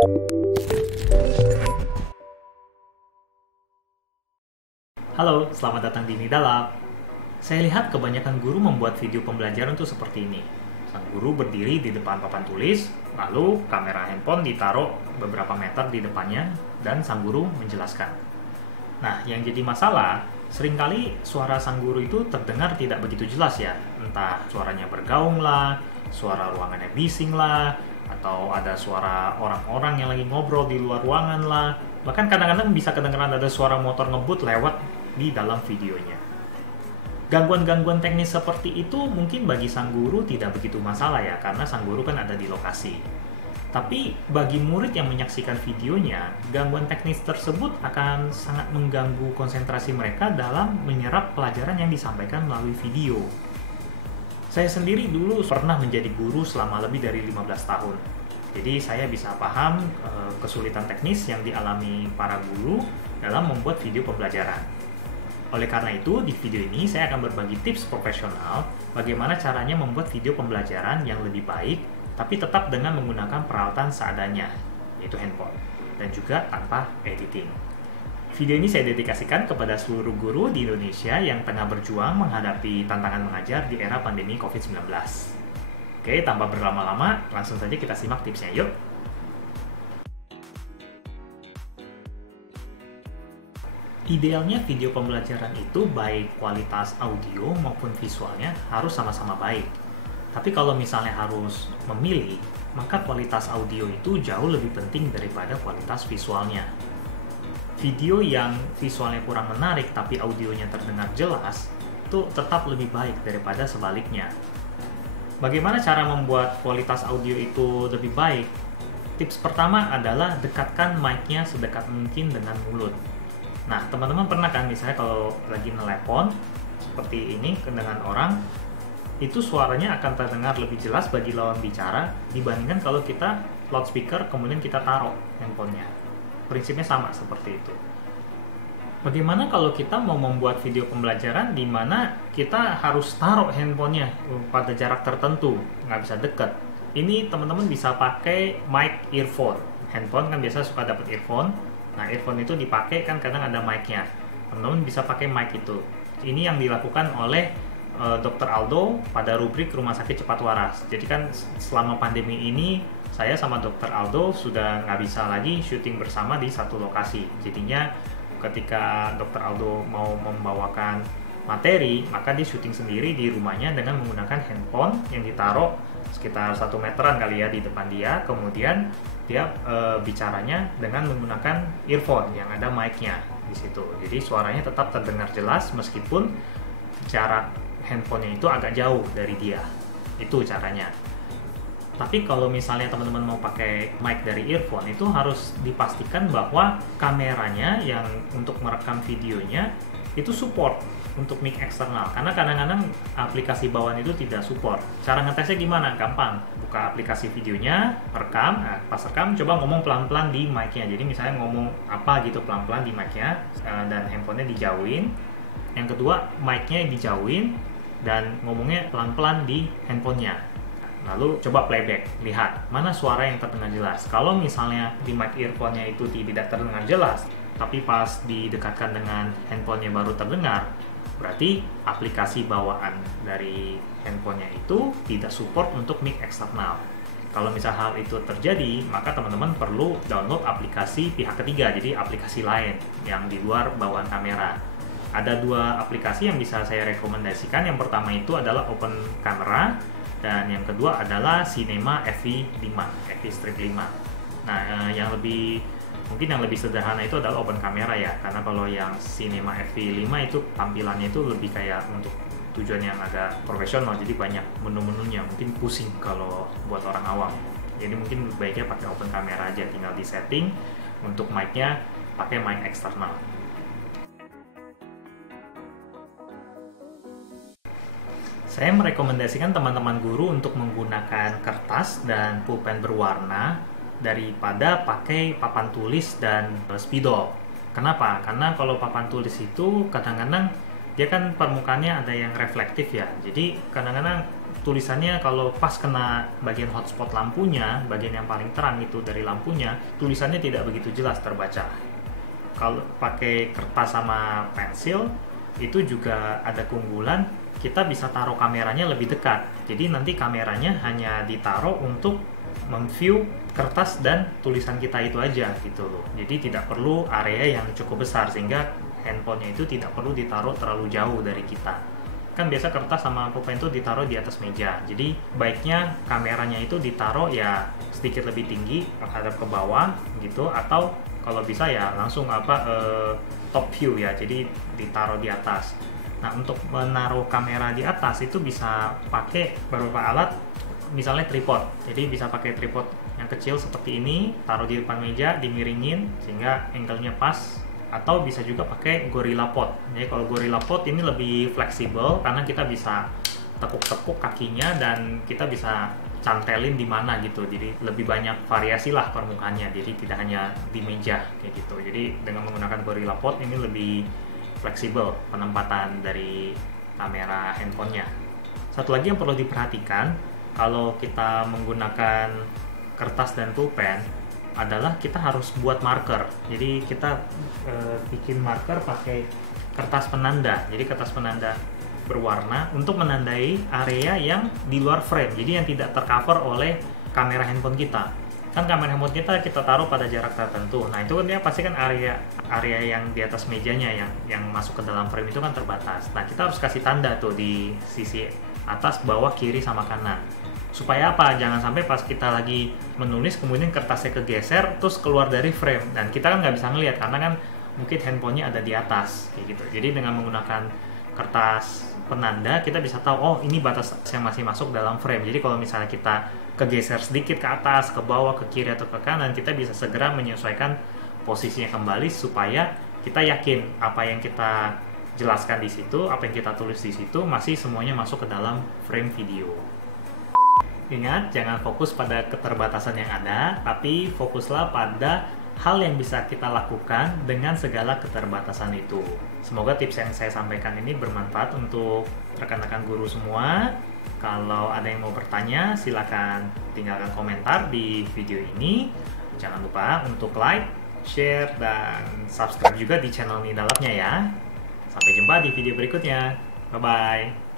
Halo, selamat datang di Nidalab. Saya lihat kebanyakan guru membuat video pembelajaran tuh seperti ini. Sang guru berdiri di depan papan tulis, lalu kamera handphone ditaruh beberapa meter di depannya, dan sang guru menjelaskan. Nah, yang jadi masalah, seringkali suara sang guru itu terdengar tidak begitu jelas ya. Entah suaranya bergaung lah, suara ruangannya bising lah, atau ada suara orang-orang yang lagi ngobrol di luar ruangan lah. Bahkan kadang-kadang bisa kedengeran ada suara motor ngebut lewat di dalam videonya. Gangguan-gangguan teknis seperti itu mungkin bagi sang guru tidak begitu masalah ya, karena sang guru kan ada di lokasi. Tapi bagi murid yang menyaksikan videonya, gangguan teknis tersebut akan sangat mengganggu konsentrasi mereka dalam menyerap pelajaran yang disampaikan melalui video. Saya sendiri dulu pernah menjadi guru selama lebih dari 15 tahun. Jadi saya bisa paham kesulitan teknis yang dialami para guru dalam membuat video pembelajaran. Oleh karena itu, di video ini saya akan berbagi tips profesional bagaimana caranya membuat video pembelajaran yang lebih baik, tapi tetap dengan menggunakan peralatan seadanya, yaitu handphone, dan juga tanpa editing. Video ini saya dedikasikan kepada seluruh guru di Indonesia yang tengah berjuang menghadapi tantangan mengajar di era pandemi COVID-19. Oke, tanpa berlama-lama, langsung saja kita simak tipsnya yuk. Idealnya video pembelajaran itu baik kualitas audio maupun visualnya harus sama-sama baik. Tapi kalau misalnya harus memilih, maka kualitas audio itu jauh lebih penting daripada kualitas visualnya. Video yang visualnya kurang menarik tapi audionya terdengar jelas, itu tetap lebih baik daripada sebaliknya. Bagaimana cara membuat kualitas audio itu lebih baik? Tips pertama adalah dekatkan mic-nya sedekat mungkin dengan mulut. Nah, teman-teman pernah kan misalnya kalau lagi nelepon seperti ini dengan orang, itu suaranya akan terdengar lebih jelas bagi lawan bicara dibandingkan kalau kita loudspeaker kemudian kita taruh handphonenya. Prinsipnya sama seperti itu. Bagaimana kalau kita mau membuat video pembelajaran di mana kita harus taruh handphonenya pada jarak tertentu, nggak bisa deket? Ini teman-teman bisa pakai mic earphone. Handphone kan biasa suka dapat earphone. Nah, earphone itu dipakai kan kadang ada mic-nya. Teman-teman bisa pakai mic itu. Ini yang dilakukan oleh Dr. Aldo pada rubrik Rumah Sakit Cepat Waras. Jadi kan selama pandemi ini saya sama Dr. Aldo sudah nggak bisa lagi syuting bersama di satu lokasi. Jadinya ketika Dr. Aldo mau membawakan materi, maka dia syuting sendiri di rumahnya dengan menggunakan handphone yang ditaruh sekitar 1 meteran kali ya di depan dia. Kemudian dia bicaranya dengan menggunakan earphone yang ada mic-nya di situ. Jadi suaranya tetap terdengar jelas meskipun jarak handphonenya itu agak jauh dari dia. Itu caranya. Tapi kalau misalnya teman-teman mau pakai mic dari earphone, itu harus dipastikan bahwa kameranya yang untuk merekam videonya itu support untuk mic eksternal. Karena kadang-kadang aplikasi bawaan itu tidak support. Cara ngetesnya gimana? Gampang. Buka aplikasi videonya, rekam. Nah, pas rekam, coba ngomong pelan-pelan di mic-nya. Jadi misalnya ngomong apa gitu pelan-pelan di mic-nya, dan handphonenya dijauhin. Yang kedua, mic-nya dijauhin dan ngomongnya pelan-pelan di handphonenya. Lalu coba playback, lihat mana suara yang terdengar jelas. Kalau misalnya di mic earphone-nya itu tidak terdengar jelas, tapi pas didekatkan dengan handphonenya baru terdengar, berarti aplikasi bawaan dari handphonenya itu tidak support untuk mic eksternal. Kalau misal hal itu terjadi, maka teman-teman perlu download aplikasi pihak ketiga, jadi aplikasi lain yang di luar bawaan kamera. Ada 2 aplikasi yang bisa saya rekomendasikan. Yang pertama itu adalah Open Camera, dan yang kedua adalah Cinema FV5, FV-Strip 5. Nah, yang lebih sederhana itu adalah Open Camera ya, karena kalau yang Cinema FV5 itu tampilannya itu lebih kayak untuk tujuan yang agak profesional, jadi banyak menu-menunya, mungkin pusing kalau buat orang awam. Jadi mungkin baiknya pakai Open Camera aja, tinggal di setting untuk mic-nya pakai mic eksternal. Saya merekomendasikan teman-teman guru untuk menggunakan kertas dan pulpen berwarna daripada pakai papan tulis dan spidol. Kenapa? Karena kalau papan tulis itu kadang-kadang dia kan permukaannya ada yang reflektif ya. Jadi kadang-kadang tulisannya kalau pas kena bagian hotspot lampunya, bagian yang paling terang itu dari lampunya, tulisannya tidak begitu jelas terbaca. Kalau pakai kertas sama pensil, itu juga ada keunggulan, kita bisa taruh kameranya lebih dekat. Jadi nanti kameranya hanya ditaruh untuk memview kertas dan tulisan kita itu aja gitu loh. Jadi tidak perlu area yang cukup besar, sehingga handphonenya itu tidak perlu ditaruh terlalu jauh dari kita. Kan biasa kertas sama pulpen itu ditaruh di atas meja. Jadi baiknya kameranya itu ditaruh ya sedikit lebih tinggi menghadap ke bawah gitu, atau kalau bisa ya langsung top view ya. Jadi ditaruh di atas. Nah, untuk menaruh kamera di atas itu bisa pakai beberapa alat, misalnya tripod. Jadi bisa pakai tripod yang kecil seperti ini, taruh di depan meja, dimiringin sehingga angle-nya pas. Atau bisa juga pakai Gorilla Pod. Jadi kalau Gorilla Pod ini lebih fleksibel karena kita bisa tekuk-tekuk kakinya dan kita bisa cantelin di mana gitu. Jadi lebih banyak variasi lah permukaannya. Jadi tidak hanya di meja kayak gitu. Jadi dengan menggunakan Gorilla Pod ini lebih fleksibel penempatan dari kamera handphonenya. Satu lagi yang perlu diperhatikan kalau kita menggunakan kertas dan pulpen adalah kita harus buat marker. Jadi kita bikin marker pakai kertas penanda. Jadi kertas penanda berwarna untuk menandai area yang di luar frame. Jadi yang tidak tercover oleh kamera handphone kita. Kan kamera handphone kita taruh pada jarak tertentu. Nah itu kan dia pasti kan area yang di atas mejanya yang masuk ke dalam frame itu kan terbatas. Nah kita harus kasih tanda tuh di sisi atas, bawah, kiri, sama kanan. Supaya apa? Jangan sampai pas kita lagi menulis kemudian kertasnya kegeser terus keluar dari frame dan kita kan nggak bisa ngelihat karena kan mungkin handphonenya ada di atas kayak gitu. Jadi dengan menggunakan kertas penanda kita bisa tahu oh ini batas yang masih masuk dalam frame. Jadi kalau misalnya kita kegeser sedikit ke atas, ke bawah, ke kiri atau ke kanan, kita bisa segera menyesuaikan posisinya kembali supaya kita yakin apa yang kita jelaskan di situ, apa yang kita tulis di situ masih semuanya masuk ke dalam frame video. Ingat, jangan fokus pada keterbatasan yang ada, tapi fokuslah pada hal yang bisa kita lakukan dengan segala keterbatasan itu. Semoga tips yang saya sampaikan ini bermanfaat untuk rekan-rekan guru semua. Kalau ada yang mau bertanya, silakan tinggalkan komentar di video ini. Jangan lupa untuk like, share, dan subscribe juga di channel Nidalabnya ya. Sampai jumpa di video berikutnya. Bye-bye.